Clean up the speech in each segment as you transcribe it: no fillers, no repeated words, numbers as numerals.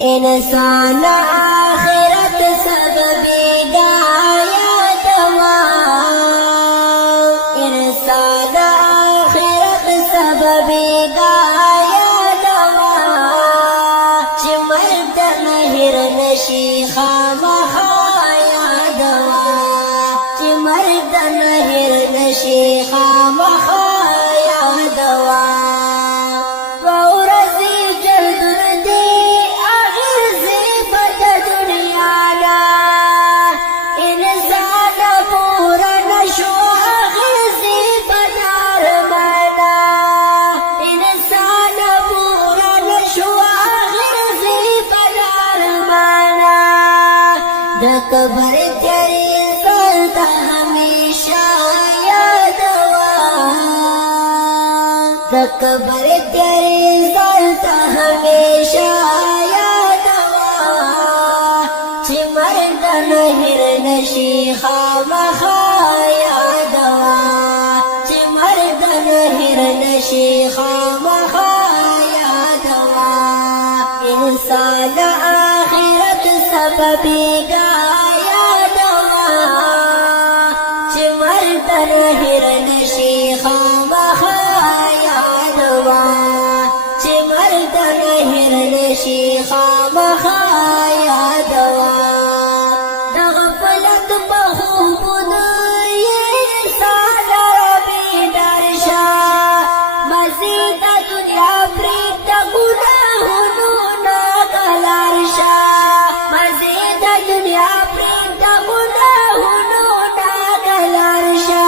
انسان آخرت سبب ہدایت وا انسان آخرت سبب ہدایت وا چې مرد نهر نشي خامخا یاد وا چې مرد نهر نشي خامخا یاد وا قبر تیری سلطہ ہمیشہ یاد قبر تیری سلطہ ہمیشہ یاد چې مرد نهر نشي خامخا یاد چې مرد نهر نشي خامخا یاد انسان آخرت سبب نهر نشي خامخا یاد وا چې مرد نهر نشي خامخا یاد وا د غفلت په خوبونو یې ساده بیدار شه مزید دنیا پرېږده ګناهونو نه قلار شه مزید دنیا پرېږده ګناهونو نه قلار شه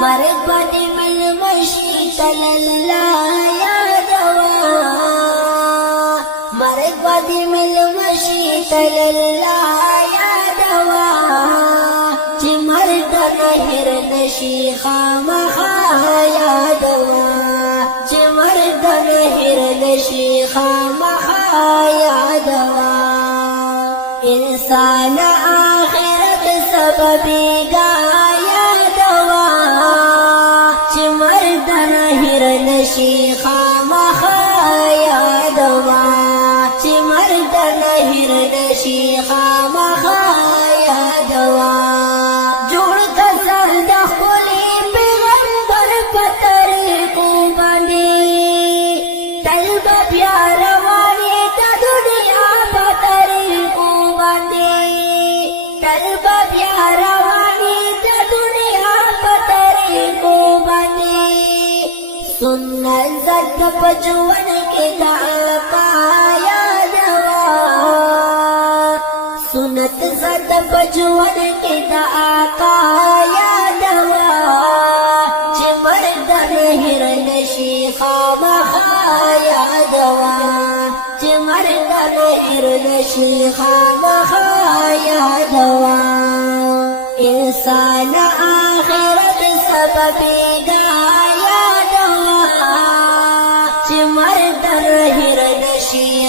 مرد باندې ملمشي تل الله یاد وا مرد باندې ملمشي تل الله یاد وا چې مرد نهر نشي خامخا یاد وا چې مرد نهر نشي خامخا یاد وا انسان آخرت سبب نشي خامخا یاد وا چې مرد نهر نشي خامخا یاد وا جوړ کسر د خپلې پیغمبر په طریقو باندې تل به بیا روانې د دنیا په طریقو باندې تل به بیا روانې د دنیا په طریقو باندې سنت زد پجون کے دعاقا یاد وا سنت زد پجون کے دعاقا یاد وا چې مرد نهر نشي خامخا یاد وا چې مرد نهر نشي خامخا یاد وا انسان آخرت سبب مرد نهر نشي